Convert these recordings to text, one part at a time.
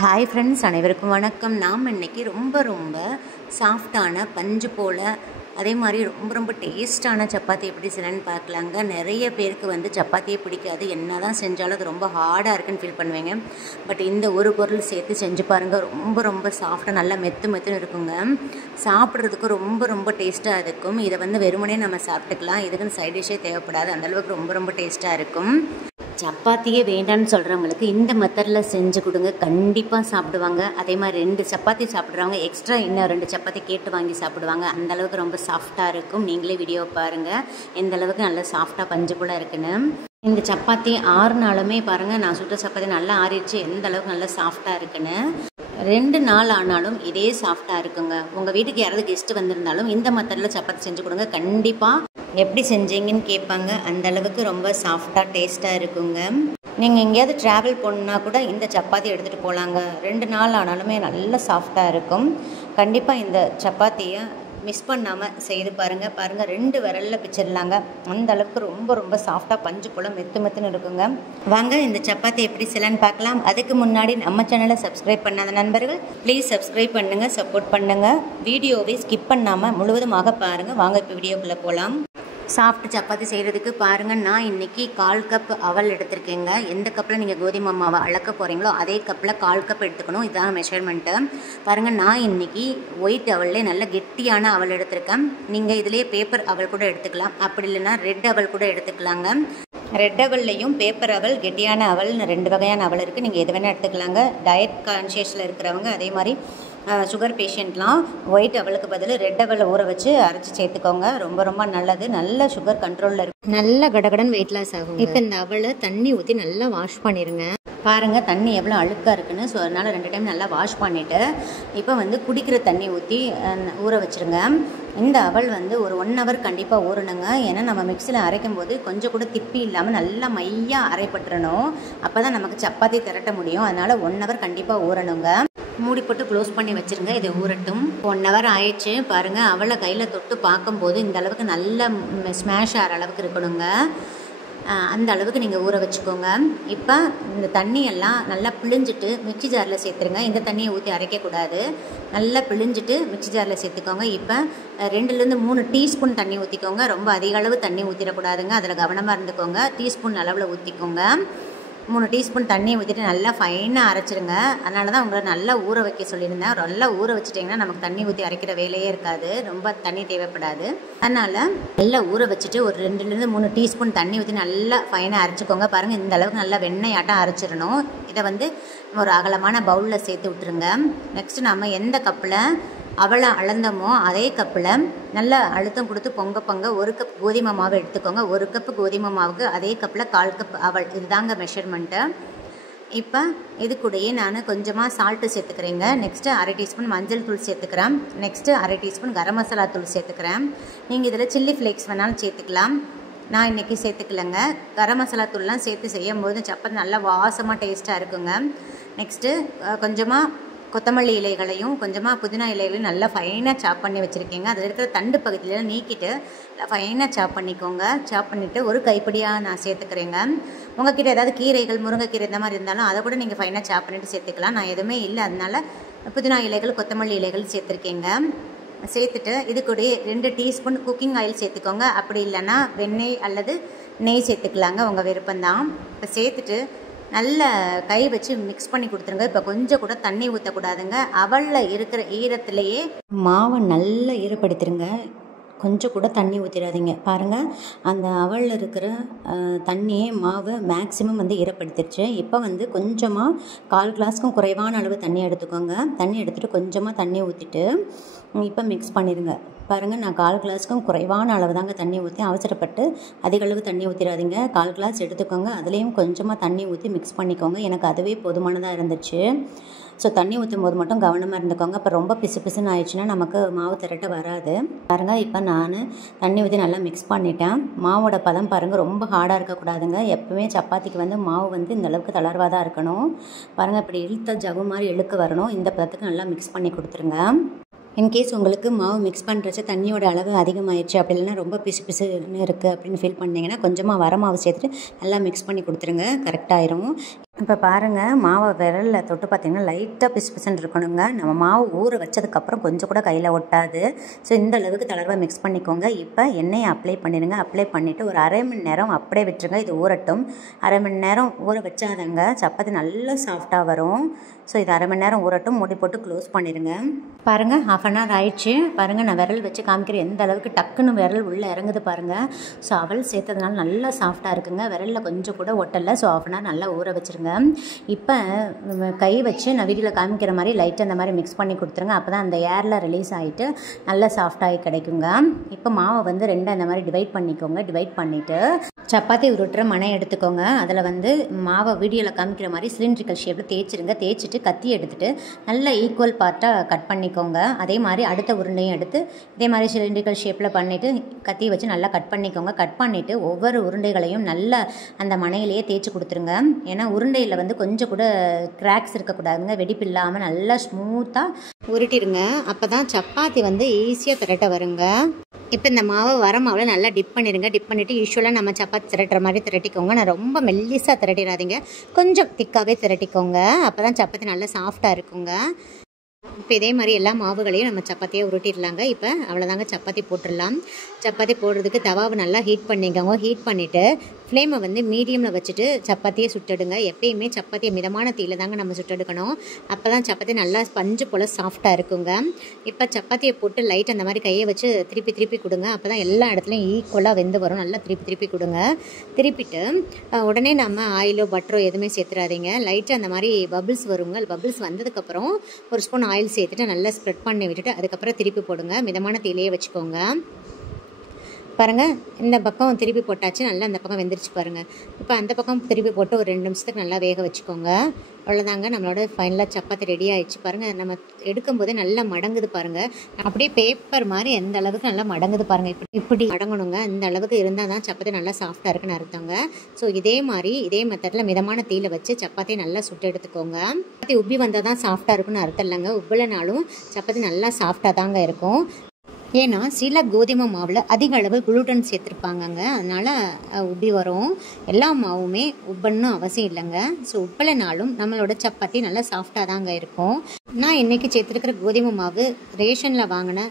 Hi friends, அனைவருக்கும் வணக்கம். நாம் இன்றைக்கி ரொம்ப சாஃப்டான பஞ்சு போல் அதே மாதிரி ரொம்ப டேஸ்ட்டான சப்பாத்தி எப்படி செய்யலான்னு பார்க்கலாங்க. நிறைய பேருக்கு வந்து சப்பாத்தியே பிடிக்காது. என்ன தான் செஞ்சாலும் அது ரொம்ப ஹார்டாக இருக்குன்னு ஃபீல் பண்ணுவீங்க. பட் இந்த ஒரு பொருள் சேர்த்து செஞ்சு பாருங்கள். ரொம்ப சாஃப்டாக நல்லா மெத்துன்னு இருக்குங்க. சாப்பிட்றதுக்கு ரொம்ப டேஸ்ட்டாக இருக்கும். இதை வந்து வெறுமனே நம்ம சாப்பிட்டுக்கலாம். இதுக்குன்னு சைட் டிஷ்ஷே தேவைப்படாது. அந்தளவுக்கு ரொம்ப டேஸ்ட்டாக இருக்கும். சப்பாத்தியே வேண்டான்னு சொல்கிறவங்களுக்கு இந்த மெத்தடில் செஞ்சு கொடுங்க, கண்டிப்பாக சாப்பிடுவாங்க. அதே மாதிரி 2 சப்பாத்தி சாப்பிட்றவங்க எக்ஸ்ட்ரா இன்னும் 2 சப்பாத்தி கேட்டு வாங்கி சாப்பிடுவாங்க. அந்தளவுக்கு ரொம்ப சாஃப்டாக இருக்கும். நீங்களே வீடியோ பாருங்கள் எந்தளவுக்கு நல்லா சாஃப்டாக பஞ்சு போல் இருக்குன்னு. இந்த சப்பாத்தி ஆறுனாலுமே பாருங்கள், நான் சுட்ட சப்பாத்தி நல்லா ஆறிடுச்சு, எந்த அளவுக்கு நல்லா சாஃப்டாக இருக்குன்னு. 2 நாள் ஆனாலும் இதே சாஃப்டாக இருக்குங்க. உங்கள் வீட்டுக்கு யாராவது கெஸ்ட்டு வந்திருந்தாலும் இந்த மெத்தடில் சப்பாத்தி செஞ்சு கொடுங்க, கண்டிப்பாக எப்படி செஞ்சீங்கன்னு கேட்பாங்க. அந்தளவுக்கு ரொம்ப சாஃப்டாக டேஸ்ட்டாக இருக்குங்க. நீங்கள் எங்கேயாவது ட்ராவல் போகணுன்னா கூட இந்த சப்பாத்தி எடுத்துகிட்டு போகலாங்க. 2 நாள் ஆனாலுமே நல்லா சாஃப்டாக இருக்கும். கண்டிப்பாக இந்த சப்பாத்தியை மிஸ் பண்ணாமல் செய்து பாருங்கள். 2 விரலில் பிச்சிடலாங்க. அந்த அளவுக்கு ரொம்ப சாஃப்டாக பஞ்சு போல் மெத்துன்னு இருக்குங்க. வாங்க இந்த சப்பாத்தி எப்படி செய்யலான்னு பார்க்கலாம். அதுக்கு முன்னாடி நம்ம சேனலை சப்ஸ்கிரைப் பண்ணாத நண்பர்கள் ப்ளீஸ் சப்ஸ்கிரைப் பண்ணுங்கள், சப்போர்ட் பண்ணுங்கள். வீடியோவை ஸ்கிப் பண்ணாமல் முழுவதுமாக பாருங்கள். வாங்க இப்போ வீடியோக்குள்ளே போகலாம். சாஃப்ட் சப்பாத்தி செய்கிறதுக்கு பாருங்கள், நான் இன்றைக்கி 1/4 கப் அவல் எடுத்திருக்கேங்க. எந்த கப்பில் நீங்கள் கோதுமை மாவை அளக்க போகிறீங்களோ அதே கப்பில் 1/4 கப் எடுத்துக்கணும். இதுதான் மெஷர்மெண்ட்டு. பாருங்கள், நான் இன்றைக்கி ஒயிட் அவல்லே நல்ல கெட்டியான அவல் எடுத்திருக்கேன். நீங்கள் இதிலேயே பேப்பர் அவல் கூட எடுத்துக்கலாம், அப்படி இல்லைன்னா ரெட் அவல் கூட எடுத்துக்கலாங்க. ரெட் அவல்லையும் பேப்பர் அவல், கெட்டியான அவல்னு 2 வகையான அவல் இருக்குது. நீங்கள் எது வேணால் எடுத்துக்கலாங்க. டயட் கான்ஷியஸில் இருக்கிறவங்க, அதே மாதிரி சுகர் பேஷண்ட்லாம் ஒயிட் அவலுக்கு பதில் ரெட் அவலை ஊற வச்சு அரைச்சி சேர்த்துக்கோங்க. ரொம்ப நல்லது. நல்ல சுகர் கண்ட்ரோலில் இருக்கும். நல்ல கடகடன் வெயிட் லாஸ் ஆகும். இப்போ இந்த அவலை தண்ணி ஊற்றி நல்லா வாஷ் பண்ணிடுங்க. பாருங்கள் தண்ணி எவ்வளோ அழுக்காக இருக்குன்னு. ஸோ அதனால் 2 டைம் நல்லா வாஷ் பண்ணிவிட்டு இப்போ வந்து குடிக்கிற தண்ணி ஊற்றி ஊற வச்சுருங்க. இந்த அவல் வந்து ஒரு 1 ஹவர் கண்டிப்பாக ஊறணுங்க. ஏன்னா நம்ம மிக்சியில் அரைக்கும் போது கொஞ்சம் கூட திப்பி இல்லாமல் நல்லா மையாக அரைப்பட்டுறணும். அப்போ தான் நமக்கு சப்பாத்தி திரட்ட முடியும். அதனால் 1 ஹவர் கண்டிப்பாக ஊறணுங்க. மூடி போட்டு க்ளோஸ் பண்ணி வச்சுருங்க. இது ஊறட்டும். 1 ஹவர் ஆயிடுச்சு. பாருங்கள், அவளை கையில் தொட்டு பார்க்கும்போது இந்த அளவுக்கு நல்ல ஸ்மாஷ் ஆகிற அளவுக்கு இருக்கணுங்க. அந்த அளவுக்கு நீங்கள் ஊற வச்சுக்கோங்க. இப்போ இந்த தண்ணியெல்லாம் நல்லா பிழிஞ்சிட்டு மிக்சி ஜாரில் சேர்த்துருங்க. இந்த தண்ணியை ஊற்றி அரைக்கக்கூடாது. நல்லா பிழிஞ்சிட்டு மிக்சி ஜாரில் சேர்த்துக்கோங்க. இப்போ 2லேருந்து 3 டீஸ்பூன் தண்ணி ஊற்றிக்கோங்க. ரொம்ப அதிக அளவு தண்ணி ஊற்றிடக்கூடாதுங்க. அதில் கவனமாக இருந்துக்கோங்க. டீஸ்பூன் அளவில் ஊற்றிக்கோங்க. 3 டீஸ்பூன் தண்ணி ஊற்றிட்டு நல்லா ஃபைனாக அரைச்சிருங்க. அதனால தான் உங்களை நல்லா ஊற வைக்க சொல்லியிருந்தேன். நல்லா ஊற வச்சிட்டிங்கன்னா நமக்கு தண்ணி ஊற்றி அரைக்கிற வேலையே இருக்காது. ரொம்ப தண்ணி தேவைப்படாது. அதனால் நல்லா ஊற வச்சுட்டு ஒரு 2லேருந்து 3 டீஸ்பூன் தண்ணி ஊற்றி நல்லா ஃபைனாக அரைச்சிக்கோங்க. பாருங்கள், இந்த அளவுக்கு நல்லா வெண்ணெயாட்டம் அரைச்சிடணும். இதை வந்து ஒரு அகலமான பவுலில் சேர்த்து விட்டுருங்க. நெக்ஸ்ட்டு நம்ம எந்த கப்பில் அவளை அளந்தமோ அதே கப்பில் நல்லா அழுத்தம் கொடுத்து பொங்க 1 கப் கோதுமை மாவு எடுத்துக்கோங்க. 1 கப்பு கோதுமை மாவுக்கு அதே கப்பில் 1/4 கப் அவல். இதுதாங்க மெஷர்மெண்ட்டு. இப்போ இது கூடயே நான் கொஞ்சமாக சால்ட்டு சேர்த்துக்கிறேங்க. நெக்ஸ்ட்டு 1/2 டீஸ்பூன் மஞ்சள் தூள் சேர்த்துக்கிறேன். நெக்ஸ்ட்டு 1/2 டீஸ்பூன் கரம் மசாலா தூள் சேர்த்துக்கிறேன். நீங்கள் இதில் சில்லி ஃப்ளேக்ஸ் வேணாலும் சேர்த்துக்கலாம். நான் இன்றைக்கி சேர்த்துக்கலங்க. கரம் மசாலா தூள்லாம் சேர்த்து செய்யும் போது சப்பாத்தி நல்லா வாசமாக டேஸ்ட்டாக இருக்குங்க. நெக்ஸ்ட்டு கொஞ்சமாக கொத்தமல்லி இலைகளையும் கொஞ்சமாக புதினா இலைகளையும் நல்லா ஃபைனாக சாப் பண்ணி வச்சுருக்கேங்க. அதில் இருக்கிற தண்டு பகுதியில் நீக்கிட்டு ஃபைனாக சாப் பண்ணிக்கோங்க. சாப் பண்ணிவிட்டு ஒரு கைப்பிடியாக நான் சேர்த்துக்கிறேங்க. உங்கள்கிட்ட ஏதாவது கீரைகள், முருங்கைக்கீரை இந்த மாதிரி இருந்தாலும் அதை கூட நீங்கள் ஃபைனாக சாப் பண்ணிவிட்டு சேர்த்துக்கலாம். நான் எதுவுமே இல்லை, அதனால் புதினா இலைகள், கொத்தமல்லி இலைகள் சேர்த்துருக்கேங்க. சேர்த்துட்டு இது கூட 2 டீஸ்பூன் குக்கிங் ஆயில் சேர்த்துக்கோங்க. அப்படி இல்லைன்னா வெண்ணெய் அல்லது நெய் சேர்த்துக்கலாங்க, உங்கள் விருப்பம்தான். இப்போ சேர்த்துட்டு நல்ல கை வச்சு மிக்ஸ் பண்ணி கொடுத்துருங்க. இப்போ கொஞ்சம் கூட தண்ணி ஊற்றக்கூடாதுங்க. அவலில் இருக்கிற ஈரத்துலேயே மாவை நல்லா ஈரப்படுத்திடுங்க. கொஞ்சம் கூட தண்ணி ஊற்றிடாதீங்க. பாருங்கள், அந்த அவலில் இருக்கிற தண்ணியே மாவு மேக்ஸிமம் வந்து ஈரப்படுத்திடுச்சு. இப்போ வந்து கொஞ்சமாக 1/4 கிளாஸ்க்கும் குறைவான அளவு தண்ணி எடுத்துக்கோங்க. தண்ணி எடுத்துகிட்டு கொஞ்சமாக தண்ணி ஊற்றிட்டு இப்போ மிக்ஸ் பண்ணிடுங்க. பாருங்கள், நான் 1/4 கிளாஸ்க்கும் குறைவான அளவு தாங்க தண்ணி ஊற்றி, அவசரப்பட்டு அதிக அளவு தண்ணி ஊற்றிடாதீங்க. 1/4 கிளாஸ் எடுத்துக்கோங்க. அதுலேயும் கொஞ்சமாக தண்ணி ஊற்றி மிக்ஸ் பண்ணிக்கோங்க. எனக்கு அதுவே போதுமானதாக இருந்துச்சு. ஸோ தண்ணி ஊற்றும் போது மட்டும் கவனமாக இருந்துக்கோங்க. இப்போ ரொம்ப பிசுன்னு ஆயிடுச்சுன்னா நமக்கு மாவு திரட்ட வராது. பாருங்கள், இப்போ நான் தண்ணி ஊற்றி நல்லா மிக்ஸ் பண்ணிட்டேன். மாவோட பதம் பாருங்கள், ரொம்ப ஹார்டாக இருக்கக்கூடாதுங்க. எப்பவுமே சப்பாத்திக்கு வந்து மாவு வந்து இந்த அளவுக்கு தளர்வாக தான் இருக்கணும். பாருங்கள், இப்படி இழுத்த ஜவு மாதிரி இழுக்க வரணும். இந்த பதத்துக்கு நல்லா மிக்ஸ் பண்ணி கொடுத்துருங்க. இன்கேஸ் உங்களுக்கு மாவு மிக்ஸ் பண்ணுறச்ச தண்ணியோட அளவு அதிகமாகிடுச்சு, அப்படி இல்லைன்னா ரொம்ப பிசுன்னு இருக்குது அப்படின்னு ஃபீல் பண்ணிங்கன்னா கொஞ்சமாக வர மாவு சேர்த்துட்டு நல்லா மிக்ஸ் பண்ணி கொடுத்துருங்க. கரெக்டாகிடும். இப்போ பாருங்கள், மாவை விரலில் தொட்டு பார்த்திங்கன்னா லைட்டாக பிசு பிசுன்னு இருக்கணுங்க. நம்ம மாவு ஊற வச்சதுக்கப்புறம் கொஞ்சம் கூட கையில் ஒட்டாது. ஸோ இந்த அளவுக்கு தளர்வாக மிக்ஸ் பண்ணிக்கோங்க. இப்போ எண்ணெயை அப்ளை பண்ணிடுங்க. அப்ளை பண்ணிவிட்டு ஒரு அரை மணி நேரம் அப்படியே விட்டுருங்க. இது ஊறட்டும். அரை மணி நேரம் ஊற வச்சாதங்க சப்பாத்தி நல்லா சாஃப்டாக வரும். ஸோ இது அரை மணி நேரம் ஊறட்டும். மூடி போட்டு க்ளோஸ் பண்ணிடுங்க. பாருங்கள், ½ அன் ஹவர் ஆயிடுச்சு. பாருங்கள், நான் விரல் வச்சு காமிக்கிறேன் எந்த அளவுக்கு டக்குன்னு விரல் உள்ளே இறங்குது பாருங்கள். ஸோ அவல் சேர்த்ததுனால நல்லா சாஃப்டாக இருக்குங்க. விரலில் கொஞ்சம் கூட ஒட்டலை. ஸோ ½ அன் ஹவர் நல்லா ஊற வச்சுருங்க. இப்போ கை வச்சு நான் வீடியோவில் காமிக்கிற மாதிரி லைட்டாக அந்த மாதிரி மிக்ஸ் பண்ணி கொடுத்துருங்க. அப்போ தான் அந்த ஏரில் ரிலீஸ் ஆகிட்டு நல்லா சாஃப்டாகி கிடைக்குங்க. இப்போ மாவை வந்து ரெண்டு அந்த மாதிரி டிவைட் பண்ணிக்கோங்க. டிவைட் பண்ணிவிட்டு சப்பாத்தி உருட்டுற மனை எடுத்துக்கோங்க. அதில் மாவை வீடியோவில் காமிக்கிற மாதிரி சிலிண்ட்ரிக்கல் ஷேப்பில் தேய்ச்சிருங்க. தேய்ச்சிட்டு கத்தி எடுத்துகிட்டு நல்லா ஈக்குவல் பார்ட்டாக கட் பண்ணிக்கோங்க. அதே மாதிரி அடுத்த உருண்டையும் எடுத்து இதே மாதிரி சிலிண்ட்ரிக்கல் ஷேப்பில் பண்ணிவிட்டு கத்தியை வச்சு நல்லா கட் பண்ணிக்கோங்க. கட் பண்ணிவிட்டு ஒவ்வொரு உருண்டைகளையும் நல்லா அந்த மனையிலேயே தேய்ச்சி கொடுத்துருங்க. ஏன்னா உருண்டையில் கொஞ்சம் கூட கிராக்ஸ் இருக்கக்கூடாதுங்க. வெடிப்பு இல்லாமல் நல்லா ஸ்மூத்தாக உருட்டிடுங்க. அப்போ தான் சப்பாத்தி ஈஸியாக திரட்ட வருங்க. இப்போ இந்த மாவை வர மாவில் நல்லா டிப் பண்ணிடுங்க. டிப் பண்ணிவிட்டு யூஸ்வலாக நம்ம சப்பாத்தி திரட்டுற மாதிரி திரட்டிக்கோங்க. நான் ரொம்ப மெல்லிஸாக திரட்டிடாதீங்க, கொஞ்சம் திக்காகவே திரட்டிக்கோங்க. அப்போ தான் சப்பாத்தி நல்லா சாஃப்டாக இருக்குங்க. இப்போ இதே மாதிரி எல்லா மாவுகளையும் நம்ம சப்பாத்தியாக உருட்டிடலாங்க. இப்போ அவ்வளோதாங்க, சப்பாத்தி போட்டுடலாம். சப்பாத்தி போடுறதுக்கு தவாவை நல்லா ஹீட் பண்ணிக்கோங்க. ஹீட் பண்ணிவிட்டு ஃப்ளேமை மீடியமில் வச்சுட்டு சப்பாத்தியை சுட்டெடுங்க. எப்பயுமே சப்பாத்தியை மிதமான தீயில் தாங்க நம்ம சுட்டெடுக்கணும். அப்போ தான் சப்பாத்தி நல்லா பஞ்சு போல் சாஃப்டாக இருக்குங்க. இப்போ சப்பாத்தியை போட்டு லைட் அந்த மாதிரி கையை வச்சு திருப்பி திருப்பி கொடுங்க. அப்போ தான் எல்லா இடத்துலையும் ஈக்குவலாக வெந்து வரும். நல்லா திருப்பி திருப்பி கொடுங்க. திருப்பிட்டு உடனே நம்ம ஆயிலோ பட்டரோ எதுவுமே சேர்த்துறாதீங்க. லைட்டாக அந்த மாதிரி பபிள்ஸ் வருங்க. பபிள்ஸ் வந்ததுக்கப்புறம் ஒரு ஸ்பூன் ஆயில் சேர்த்துட்டு நல்லா ஸ்ப்ரெட் பண்ணி விட்டுட்டு அதுக்கப்புறம் திருப்பி போடுங்க. மிதமான தீயிலேயே வச்சுக்கோங்க. பாருங்கள், இந்த பக்கம் திருப்பி போட்டாச்சு. நல்லா அந்த பக்கம் வெந்துருச்சு பாருங்கள். இப்போ அந்த பக்கம் திருப்பி போட்டு ஒரு 2 நிமிஷத்துக்கு நல்லா வேக வச்சுக்கோங்க. அவ்வளோதாங்க, நம்மளோட ஃபைனலாக சப்பாத்தி ரெடி ஆகிடுச்சு. பாருங்கள், நம்ம எடுக்கும்போதே நல்லா மடங்குது பாருங்கள். அப்படியே பேப்பர் மாதிரி எந்த அளவுக்கு நல்லா மடங்குது பாருங்கள். இப்படி மடங்கணுங்க. இந்த அளவுக்கு இருந்தால் தான் சப்பாத்தி நல்லா சாஃப்டாக இருக்குன்னு அர்த்தங்க. ஸோ இதே மாதிரி இதே மெத்தடில் மிதமான தீயில் வச்சு சப்பாத்தி நல்லா சுட்டு எடுத்துக்கோங்க. சப்பாத்தி உப்பி வந்தால் தான் சாஃப்டாக இருக்குன்னு அர்த்தம் இல்லைங்க. உப்பலைனாலும் சப்பாத்தி நல்லா சாஃப்டாக தாங்க இருக்கும். ஏன்னா சில கோதுமை மாவில் அதிக அளவு குளுட்டன் சேர்த்துருப்பாங்கங்க. அதனால் உப்பி வரும். எல்லா மாவுமே உப்பன்னு அவசியம் இல்லைங்க. ஸோ உப்பலைனாலும் நம்மளோட சப்பாத்தி நல்லா சாஃப்டாக தாங்க இருக்கும். நான் இன்றைக்கி சேர்த்துருக்கிற கோதுமை மாவு ரேஷனில் வாங்கின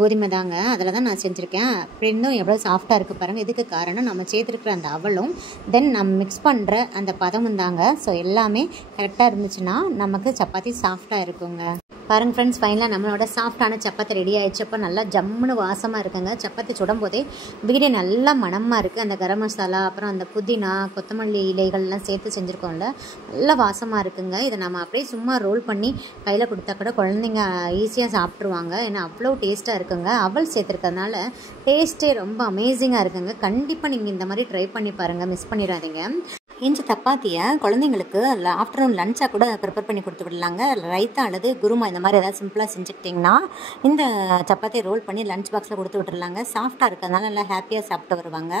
கோதுமை தாங்க. அதில் தான் நான் செஞ்சுருக்கேன். அப்படி இருந்தும் எவ்வளோ சாஃப்டாக இருக்குது பாருங்கள். இதுக்கு காரணம் நம்ம சேர்த்துருக்கிற அந்த அவலும் தென் நம்ம மிக்ஸ் பண்ணுற அந்த பதமும் தாங்க. ஸோ எல்லாமே கரெக்டாக இருந்துச்சுன்னா நமக்கு சப்பாத்தி சாஃப்டாக இருக்குங்க. பாருங்கள் ஃப்ரெண்ட்ஸ், ஃபைனலாக நம்மளோட சாஃப்டான சப்பாத்தி ரெடி ஆகிடுச்சப்போ நல்லா ஜம்முன்னு வாசமாக இருக்குங்க. சப்பாத்தி சுடும் போதே வீடே நல்லா மணமாக இருக்குது. அந்த கரம் மசாலா அப்புறம் அந்த புதினா கொத்தமல்லி இலைகள்லாம் சேர்த்து செஞ்சுருக்கோம்ல, நல்லா வாசமாக இருக்குங்க. இதை நம்ம அப்படியே சும்மா ரோல் பண்ணி கையில் கொடுத்தா கூட குழந்தைங்க ஈஸியாக சாப்பிட்ருவாங்க. ஏன்னா அவ்வளோ டேஸ்ட்டாக இருக்குங்க. அவல் சேர்த்துருக்கிறதுனால டேஸ்ட்டே ரொம்ப அமேசிங்காக இருக்குங்க. கண்டிப்பாக நீங்கள் இந்த மாதிரி ட்ரை பண்ணி பாருங்கள், மிஸ் பண்ணிடாதீங்க. இந்த சப்பாத்தியை குழந்தைங்களுக்கு ஆஃப்டர்நூன் லஞ்சாக கூட ப்ரிப்பேர் பண்ணி கொடுத்து விடலாங்க. ரைத்தா அல்லது குருமா இந்த மாதிரி ஏதாவது சிம்பிளாக செஞ்சுக்கிட்டிங்கன்னா இந்த சப்பாத்தியை ரோல் பண்ணி லஞ்ச் பாக்ஸில் கொடுத்து விட்டுருலாங்க. சாஃப்டாக இருக்கிறதுனால நல்லா ஹாப்பியாக சாப்பிட்டு வருவாங்க.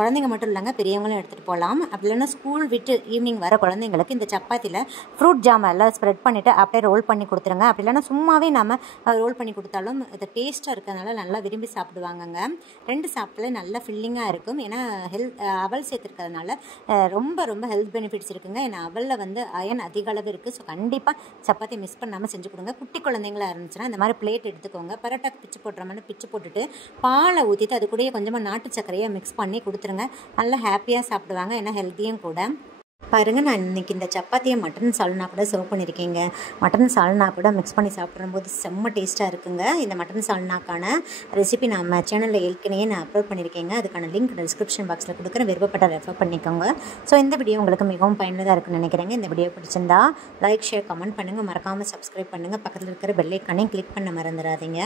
குழந்தைங்க மட்டும் இல்லைங்க, பெரியவங்களும் எடுத்துகிட்டு போகலாம். அப்படி இல்லைன்னா ஸ்கூல் விட்டு ஈவினிங் வர குழந்தைங்களுக்கு இந்த சப்பாத்தியில் ஃப்ரூட் ஜாம் எல்லாம் ஸ்ப்ரெட் பண்ணிவிட்டு அப்படியே ரோல் பண்ணி கொடுத்துருங்க. அப்படி இல்லைன்னா சும்மாவே நம்ம ரோல் பண்ணி கொடுத்தாலும் இது டேஸ்ட்டாக இருக்கிறதுனால நல்லா விரும்பி சாப்பிடுவாங்கங்க. 2 சாப்பிட்டாலே நல்லா ஃபில்லிங்காக இருக்கும். ஏன்னா அவல் சேர்த்துருக்கிறதுனால ரொம்ப ரொம்ப ஹெல்த் பெனிஃபிட்ஸ் இருக்குங்க. ஏன்னா அவலில் அயன் அதிக அளவு இருக்குது. ஸோ கண்டிப்பாக சப்பாத்தி மிஸ் பண்ணாமல் செஞ்சு கொடுங்க. குட்டி குழந்தைங்களா இருந்துச்சுன்னா இந்த மாதிரி பிளேட் எடுத்துக்கோங்க. பரோட்டாக்கு பிச்சு போடுற மாதிரி பிச்சு போட்டுட்டு பாலை ஊற்றிட்டு அது கூடயே கொஞ்சமாக நாட்டு சர்க்கரையை மிக்ஸ் பண்ணி கொடுத்துருங்க. நல்லா ஹாப்பியாக சாப்பிடுவாங்க. ஏன்னா ஹெல்த்தியும் கூட. பாருங்கள், நான் இன்றைக்கி இந்த சப்பாத்தியை மட்டன் சால்னா கூட சர்வ் பண்ணியிருக்கேங்க. மட்டன் சால்னா கூட மிக்ஸ் பண்ணி சாப்பிடும்போது செம்ம டேஸ்ட்டாக இருக்குங்க. இந்த மட்டன் சால்னாக்கான ரெசிபி நம்ம சேனலில் ஏற்கனவே நான் அப்லோட் பண்ணியிருக்கேங்க. அதுக்கான லிங்க் டிஸ்கிரிப்ஷன் பாக்ஸில் கொடுக்குறேன். விருப்பப்பட்ட ரெஃபர் பண்ணிக்கோங்க. ஸோ இந்த வீடியோ உங்களுக்கு மிகவும் பயனுள்ளதாக இருக்குன்னு நினைக்கிறேங்க. இந்த வீடியோ பிடிச்சிருந்தா லைக், ஷேர், கமெண்ட் பண்ணுங்கள். மறக்காமல் சப்ஸ்கிரைப் பண்ணுங்கள். பக்கத்தில் இருக்கிற பெல் ஐக்கானையும் கிளிக் பண்ண மறந்துடாதீங்க.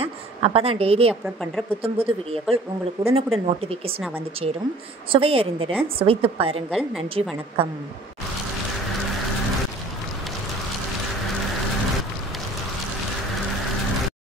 அப்போ தான் டெய்லி அப்லோட் பண்ணுற புத்தம்புது வீடியோக்கள் உங்களுக்கு உடனுக்குடன் நோட்டிஃபிகேஷனாக வந்து சேரும். சுவை அறிந்திட சுவைத்து பாருங்கள். நன்றி, வணக்கம்.